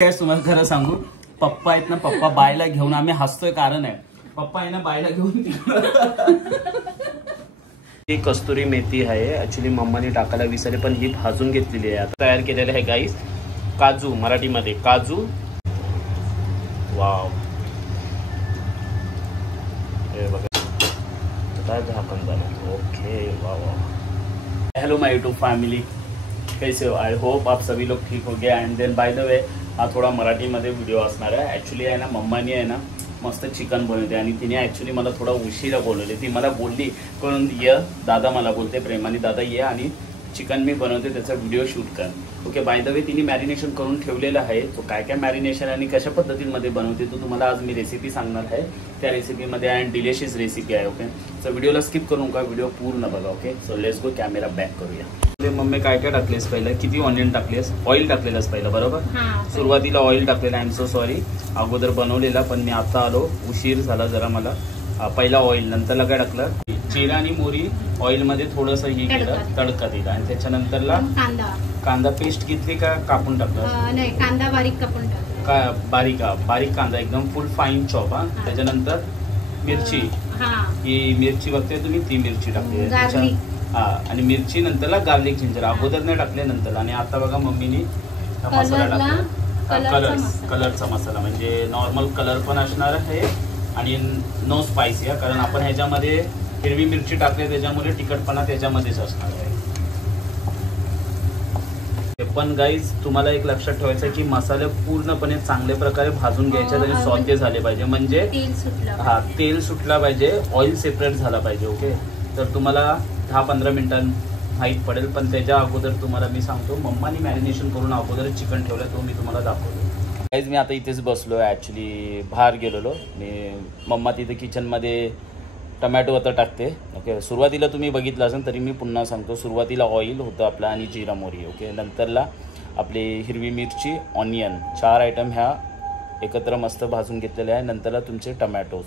काय तुम्हाला खरं सांगू, पप्पा आहेत ना, पप्पा बायला घेऊन आम्ही हसतोय कारण आहे, पप्पा आहे ना बायला घेऊन ही कस्तुरी मेथी आहे, ऍक्च्युली मम्माने टाकायला विसरले पण ही भाजून घेतलेली आहे. आता तयार केलेलं आहे गाईस काजू, मराठीमध्ये काजू. वाव, हे बघा काय झाकण झालं. Okay, wow wow. हेलो माय यूट्यूब फैमिली, कैसे हो? आई होप आप सभी लोग ठीक हो गए. And then by the way हा थोडा मराठीमध्ये व्हिडिओ असणार आहे. ॲक्च्युली आहे ना मम्मानी आहे ना मस्त चिकन बनवते आणि तिने ॲक्च्युली मला थोडा उशिरा बोलवले. ती मला बोलली कोण ये दादा, मला बोलते प्रेमाने दादा ये आणि चिकन मी बनवते त्याचा व्हिडिओ शूट कर. ओके, बाय द वे तिने मॅरिनेशन करून ठेवलेलं आहे. तो काय काय मॅरिनेशन आणि कशा पद्धतीमध्ये बनवते तो तुम्हाला आज मी रेसिपी सांगणार आहे. त्या रेसिपीमध्ये अँड डिलिशियस रेसिपी आहे. ओके, सो व्हिडिओला स्किप करू नका, व्हिडिओ पूर्ण बघा. Okay, so let's go. Camera back करूया. मम्मी काय काय टाकलेस पहिलं? किती ऑनियन टाकलेस? ऑइल टाकलेलंस पहिलं बरोबर? सुरुवातीला ऑइल टाकलेलं. आय एम सो सॉरी, अगोदर बनवलेला पण मी आता आलो, उशीर झाला जरा मला. पहिला ऑइल, नंतरला काय टाकलं? जिरा आणि मोरी ऑइल मध्ये थोडस ही केलं, तडका दिला आणि त्याच्यानंतरला कांदा पेस्ट घेतली का कापून टाकलं? नाही, कांदा बारीक कापून टाकला. का बारीक कांदा एकदम फुल फाईन चॉप. त्याच्यानंतर मिरची, ही मिरची बघते तुम्ही, ती मिरची टाकली. आणि मिरची नंतरला गार्लिक जिंजर, अगोदर नाही टाकले नंतर. आणि आता बघा मम्मीने मसाला टाकला, कलरचा मसाला, म्हणजे नॉर्मल कलर पण असणार आहे आणि नो स्पायसी, कारण आपण ह्याच्यामध्ये हिरवी मिरची टाकली त्याच्यामुळे तिखटपणा त्याच्यामध्येच असणार आहे. पण गाईज तुम्हाला एक लक्षात ठेवायचं की मसाले पूर्णपणे चांगल्या प्रकारे भाजून घ्यायचे आणि सॉते झाले पाहिजे, म्हणजे तेल सुटला पाहिजे, ऑइल सेपरेट झाला पाहिजे. ओके, तर तुम्हाला 10-15 मिनिटां माहीत पडेल. पण त्याच्या अगोदर तुम्हाला मी सांगतो, मम्मानी मॅरिनेशन करून अगोदर चिकन ठेवलं, तो मी तुम्हाला दाखवतो. गाईज मी आता इथेच बसलो आहे, ॲक्च्युली बाहेर गेलेलो मी. मम्मा तिथे किचनमध्ये टमॅटो आता टाकते. ओके, सुरुवातीला तुम्ही बघितलं असेल तरी मी पुन्हा सांगतो, सुरुवातीला ऑइल होतं आपलं आणि जिरा मोहरी. ओके, नंतरला आपली हिरवी मिरची, ऑनियन, 4 आयटम ह्या एकत्र मस्त भाजून घेतलेले आहे. नंतरला तुमचे टमॅटोज.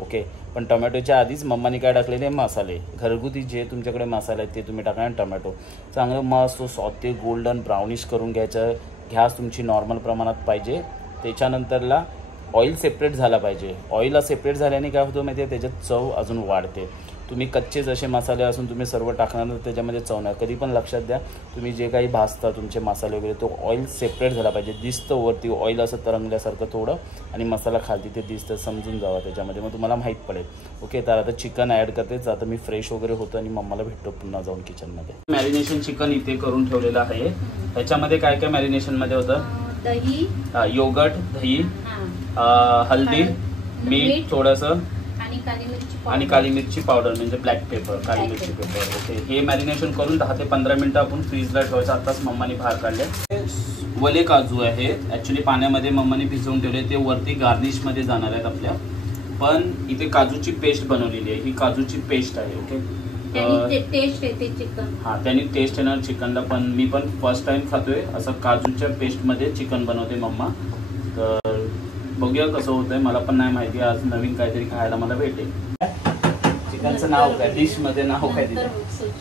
ओके, पण टोमॅटोच्या आधीच मम्मानी काय टाकलेले मसाले, घरगुती जे तुमच्याकडे मसाले आहेत ते तुम्ही टाका. आणि टोमॅटो चांगलं मस्त सॉते गोल्डन ब्राउनिश करून घ्यायचं. गॅस तुमची नॉर्मल प्रमाणात पाहिजे. त्याच्यानंतरला ऑइल सेपरेट झाला पाहिजे. ऑइलला सेपरेट झाल्याने काय होतं माहिती आहे, त्याच्यात चव अजून वाढते. तुम्ही कच्चे जसे मसाले असून तुम्ही सर्व टाकणार तर त्याच्यामध्ये चव नाही. कधी पण लक्षात द्या, तुम्ही जे काही भाजता तुमचे मसाले वगैरे, तो ऑइल सेपरेट झाला पाहिजे. दिसतं वरती ऑइल असं तरंगल्यासारखं थोडं आणि मसाला खालती ते दिसतं, समजून जावा त्याच्यामध्ये, मग तुम्हाला माहीत पडेल. ओके, तर आता चिकन ॲड करतेच. आता मी फ्रेश वगैरे होतो आणि मम्माला भेटतो पुन्हा जाऊन किचनमध्ये. मॅरिनेशन चिकन इथे करून ठेवलेलं आहे. ह्याच्यामध्ये काय काय मॅरिनेशनमध्ये होतं? दही, योगर्ट, दही, हल्दी, मीठ थोडंसं आणि काली मिरची पावडर, म्हणजे ब्लॅक पेपर, काली मिरची पेपर. ओके, हे मॅरिनेशन करून 10 ते 15 मिनिटं आपण फ्रीजला ठेवायचं. आताच मम्माने बाहेर काढले. वले काजू आहेत, ॲक्च्युली पाण्यामध्ये मम्माने भिजवून ठेवले, ते वरती गार्निशमध्ये जाणार आहेत आपल्या. पण इथे काजूची पेस्ट बनवलेली आहे, ही काजूची पेस्ट आहे. ओके, टेस्ट येते चिकन. त्यांनी टेस्ट येणार चिकनला. पण मी पण फर्स्ट टाइम खातोय असं काजूच्या पेस्टमध्ये चिकन बनवते मम्मा. तर बघूया कसं होतंय, मला पण नाही माहिती. आज नवीन काहीतरी खायला मला भेटेल. चिकनचं नाव काय, डिशमध्ये नाव काय दिलं?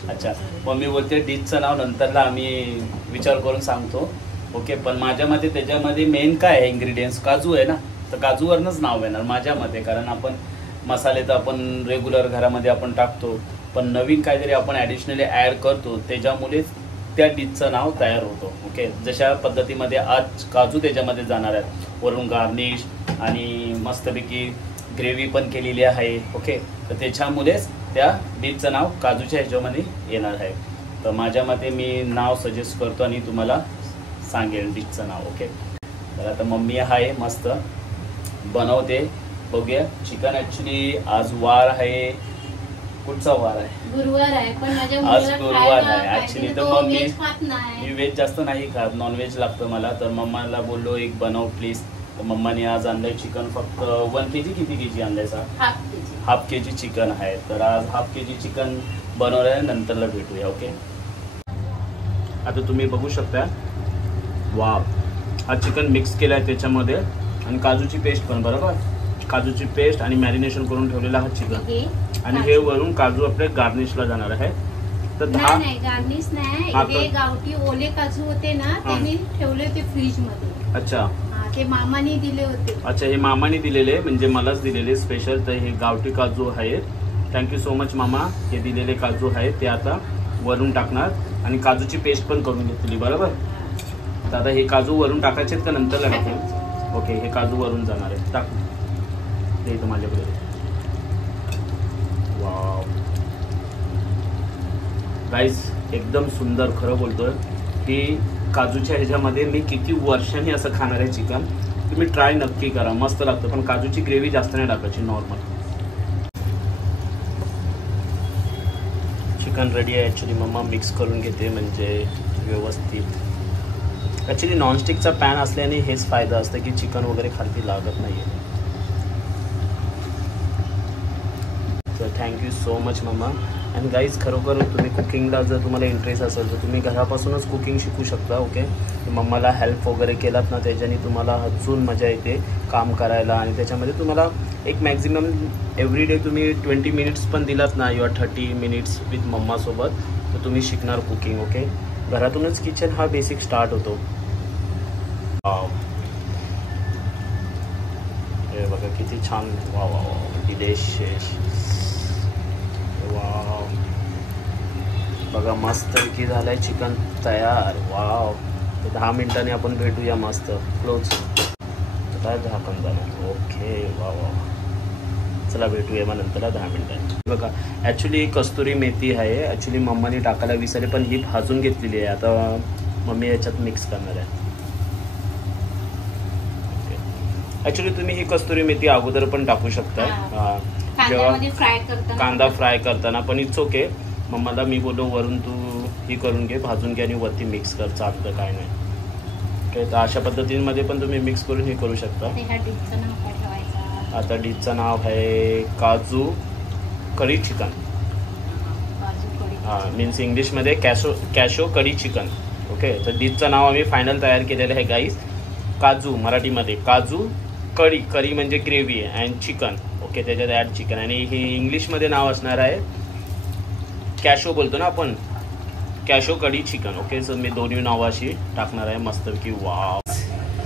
अच्छा, मम्मी बोलते डिशचं नाव नंतरला आम्ही विचार करून सांगतो. ओके, पण माझ्या मते त्याच्यामध्ये मेन काय आहे, इन्ग्रेडियंट्स काजू आहे ना, तर काजूवरनंच नाव येणार माझ्या मते. कारण आपण मसाले तर आपण रेग्युलर घरामध्ये आपण टाकतो, पण नवीन काहीतरी आपण ॲडिशनली ॲड करतो, त्याच्यामुळेच त्या डिशचं नाव तयार होतं. ओके, जशा पद्धतीमध्ये आज काजू त्याच्यामध्ये जाणार आहेत, वरून गार्निश आणि मस्तपैकी ग्रेव्ही पण केलेली आहे. ओके, तर त्याच्यामुळेच त्या डिशचं नाव काजूच्या ह्याच्यामध्ये येणार आहे. तर माझ्या मते मी नाव सजेस्ट करतो आणि तुम्हाला सांगेल डिशचं नाव. ओके, तर आता मम्मी आहे मस्त बनवते. बघूया चिकन. ॲक्च्युली आज वार आहे, कुठचा वार आहे? गुरुवार आहे, पण माझ्या आज गुरुवार आहे ॲक्च्युली. तर मम्मी, मी व्हेज जास्त नाही खात, नॉनव्हेज लागतं मला. तर मम्माला बोललो एक बनव प्लीज. तर मम्माने आज आणलंय चिकन, फक्त 1 kg. किती kg आणलायचा? हाफ kg चिकन आहे. तर आज हाफ kg चिकन बनवलंय, नंतरला भेटूया. ओके, आता तुम्ही बघू शकता, वाव, हा चिकन मिक्स केला आहे त्याच्यामध्ये आणि काजूची पेस्ट पण, बरोबर, काजूची पेस्ट आणि मॅरिनेशन करून ठेवलेला हा चिकन. आणि हे वरून काजू आपल्या गार्निशला जाणार आहे. तर नाही गार्निश नाही, हे गावठी ओले काजू होते ना, त्यांनी ठेवले होते फ्रीज मध्ये. अच्छा, हे मामाने दिले होते. अच्छा, हे मामाने दिलेले, म्हणजे मलाच दिलेले स्पेशल. तर हे गावठी काजू आहे. थँक्यू सो मच मामा. हे दिलेले काजू आहे ते आता वरून टाकणार आणि काजूची पेस्ट पण करून घेतली, बरोबर. तर आता हे काजू वरून टाकायचे का नंतर टाकेल? ओके, हे काजू वरून जाणार आहे. टाक दे तो माझ्याकडे. वाव गाईज, एकदम सुंदर. खरं बोलतोय की काजूच्या ह्याच्यामध्ये मी किती वर्षांनी असं खाणार आहे चिकन. तुम्ही ट्राय नक्की करा, मस्त लागतं. पण काजूची ग्रेव्ही जास्त नाही टाकायची, नॉर्मल. चिकन रेडी आहे. ॲक्च्युली मम्मा मिक्स करून घेते म्हणजे व्यवस्थित. ॲक्च्युली नॉनस्टिकचा पॅन असल्याने हेच फायदा असतं की चिकन वगैरे खालती लागत नाही आहे. तर थँक्यू सो मच मम्मा. अँड गाईज, खरोखर तुम्ही कुकिंगला जर तुम्हाला इंटरेस्ट असेल तर तुम्ही घरापासूनच कुकिंग शिकू शकता. ओके, मम्माला हेल्प वगैरे केलात ना, त्याच्याने तुम्हाला अजून मजा येते काम करायला. आणि त्याच्यामध्ये तुम्हाला एक मॅक्झिमम एव्हरी डे तुम्ही 20 मिनिट्स पण दिलात ना, युअर 30 मिनिट्स विथ मम्मासोबत, तर तुम्ही शिकणार कुकिंग. ओके, घरातूनच किचन हा बेसिक स्टार्ट होतो. हे बघा किती छान. वा वा वा, डिलिशियस. वाव, बघा मस्त की झालंय चिकन तयार. वाव, 10 मिनिटांनी आपण भेटूया. मस्त क्लोज काय झाकण जाणार. ओके, वा वा, चला भेटूया मग नंतर 10 मिनिटांनी. बघा ॲक्च्युली कस्तुरी मेथी आहे. ॲक्च्युली मम्माने टाकायला विसरले, पण ही भाजून घेतलेली आहे. आता मम्मी याच्यात मिक्स करणार आहे. ओके, ॲक्च्युली तुम्ही ही कस्तुरी मेथी अगोदर पण टाकू शकता जेव्हा कांदा फ्राय करताना, पण इट्स ओके. मम्माला मी बोललो वरून तू ही करून घे, भाजून घे आणि वरती मिक्स कर, चालतं काय नाही. ओके, तर अशा पद्धतीमध्ये पण तुम्ही मिक्स करून हे करू शकता. आता डिशचं नाव आहे काजू कढी चिकन. हां, मीन्स इंग्लिशमध्ये कॅशो कढी चिकन. ओके, तर डिशचं नाव आम्ही फायनल तयार केलेलं आहे गाईज. काजू मराठीमध्ये काजू कढी, कढी म्हणजे ग्रेव्ही आहे, अँड चिकन. ओके, त्याच्यात ॲड चिकन. आणि हे इंग्लिशमध्ये नाव असणार आहे कॅशो, बोलतो ना आपण, कॅशो कढी चिकन. ओके, सो मी दोन्ही नावं अशी टाकणार आहे मस्तपैकी. वाव,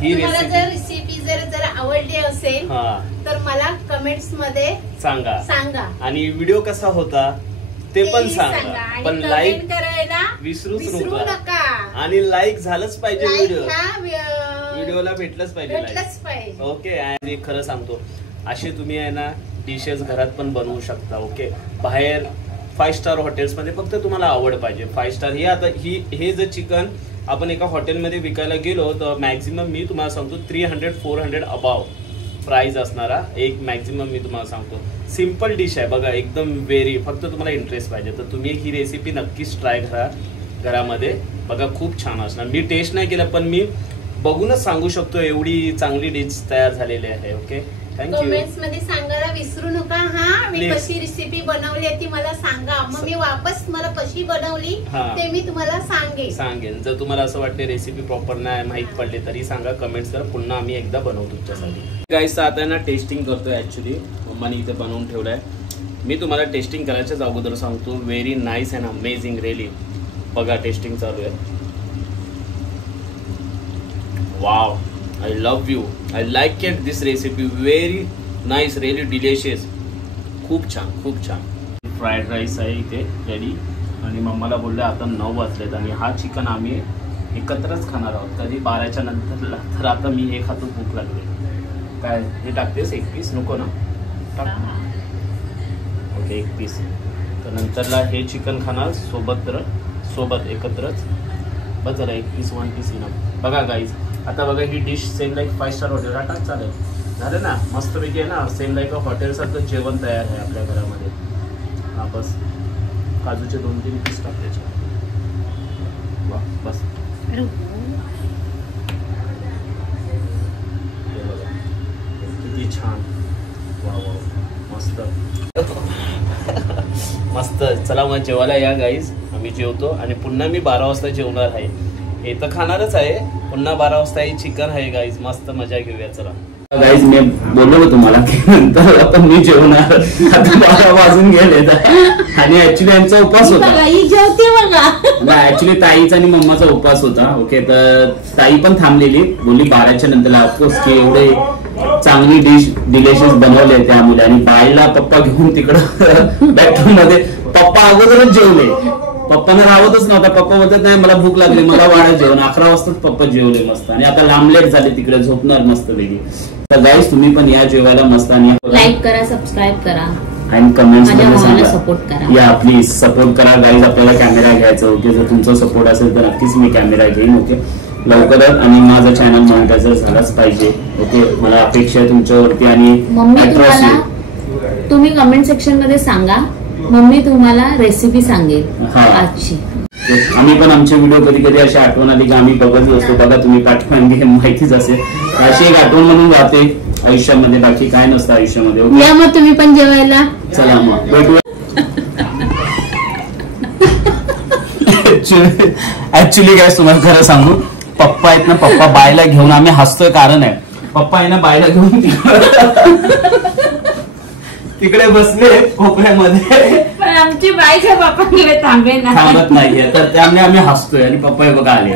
ही रेसिपी जर आवडली असेल तर मला कमेंट्स मध्ये सांगा. आणि व्हिडिओ कसा होता ते पण सांगा. पण लाईक करायला विसरू नका. आणि लाईक झालंच पाहिजे. व्हिडिओला भेटलंच पाहिजे. ओके, आणि खरं सांगतो, असे तुम्ही आहे ना डिशेस घरात पण बनवू शकता. ओके, बाहेर 5 स्टार हॉटेल्समध्ये फक्त तुम्हाला आवड पाहिजे. 5 स्टार हे आता हे जर चिकन आपण एका हॉटेलमध्ये विकायला गेलो तर मॅक्झिमम मी तुम्हाला सांगतो 300-400 अबाव प्राइस असणारा एक मॅक्झिमम मी तुम्हाला सांगतो. सिम्पल डिश आहे बघा, एकदम वेरी. फक्त तुम्हाला इंटरेस्ट पाहिजे तर तुम्ही ही रेसिपी नक्कीच ट्राय करा घरामध्ये. बघा खूप छान असणार. मी टेस्ट नाही केलं पण मी बघूनच सांगू शकतो एवढी चांगली डिश तयार झालेली आहे. ओके, कमेंट्स मध्ये सांगायला विसरू नका. हा, मी कशी रेसिपी बनवली ती मला सांगा. मग मी वापस मला कशी बनवली ते मी तुम्हाला सांगेन. जर तुम्हाला असं वाटते रेसिपी प्रॉपर नाही माहित पडले तरी सांगा, कमेंट्स करा, पुन्हा आम्ही एकदा बनवू तुमच्यासाठी. गाईस, आता ना टेस्टिंग करतोय. ऍक्च्युली मम्माने इथे बनवून ठेवलाय. मी तुम्हाला टेस्टिंग करायच्याच अगोदर सांगतो, very nice and amazing really. बघा टेस्टिंग चालू आहे. Wow, I love you. I like it this recipe. Very nice, really delicious. खूप छान, खूप छान. फ्राईड राईस आहे इथे रेडी. आणि मम्माला बोलले आता 9 वाजलेत आणि हा चिकन आम्ही एकत्रच खाणार आहोत कधी 12च्या नंतरला. तर आता मी हे खातो, भूक लागली. काय हे टाकतेस? 1 पीस नको ना? टाक. Okay, 1 piece. तर नंतरला हे चिकन खाणार सोबत एकत्रच. बस जरा 1 पीस 1 पीस ना. बघा गाईज, आता बघा ही dish same like 5 star hotel टाक. चालेल, झालं ना? मस्तपैकी आहे ना, सेम लाईक अ हॉटेलसारखं जेवण तयार आहे आपल्या घरामध्ये. हा, बस काजूचे 2-3 पीस टाक त्याच्यात. वा, बस. किती छान. वा वा, मस्त मस्त. चला मग जेवायला या गाईज. आम्ही जेवतो आणि पुन्हा मी 12 वाजता जेवणार आहे. हे तर खाणारच आहे, पुन्हा 12 वाजता हे चिकन आहे गाईज. मस्त मजा घेऊया, चला. गाईज मी बोललो तुम्हाला की नंतर आता मी जेवणार, आता 12 वाजून गेले आणि ऍक्च्युली यांचा उपवास होता. नाही ऍक्च्युली ताईचा आणि मम्माचा उपवास होता. ओके, तर ताई पण थांबलेली, बोलली 12च्या नंतर ऑफकोर्स की एवढे चांगली डिश डिलिशियस बनवले त्यामुळे. आणि बाईला पप्पा घेऊन तिकडं बेडरूम मध्ये, पप्पा अगोदरच जेवले, पप्पांना राहतच नव्हता. पप्पा बोलतात नाही मला भूक लागली, मला वाढा जेवण. 11 वाजताच पप्पा जेवले मस्त, आणि आता लांब लेट झाले, तिकडे झोपणार मस्त वेगळी. तर गाईज तुम्ही पण या जेवायला मस्त, आणि लाईक करा, सबस्क्राईब करा आणि कमेंट्स मध्ये सांगा, सपोर्ट करा. या प्लीज सपोर्ट करा गाईज. आपल्याला कॅमेरा घ्यायचा. ओके, जर तुमचा सपोर्ट असेल तर नक्कीच मी कॅमेरा घेईन. ओके, लवकरच. आणि माझा चॅनल मॉनिटायझर झालाच पाहिजे. ओके, मला अपेक्षा आहे तुमच्यावरती. आणि तुम्ही कमेंट सेक्शन मध्ये सांगा, मम्मी तुम्हाला रेसिपी सांगेल आजची. आम्ही पण आमचे व्हिडिओ कधी कधी अशी आठवण आली की आम्ही बघत असतो. बघा तुम्ही पाठवण माहितीच असेल, अशी एक आठवण म्हणून राहते आयुष्यामध्ये, बाकी काय नसतं आयुष्यामध्ये. या मग तुम्ही पण जेवायला चला मग भेटूया. ऍक्च्युली काय तुम्हाला खरं सांगू, पप्पा आहेत ना, पप्पा बायला घेऊन आम्ही हसतोय कारण आहे, पप्पा आहे ना बायला घेऊन तिकडे बसले कोपऱ्यामध्ये, पण आमची बाईच्या पप्पांकडे थांबत नाहीये, तर त्यामुळे आम्ही हसतोय. आणि पप्पा बघा आले.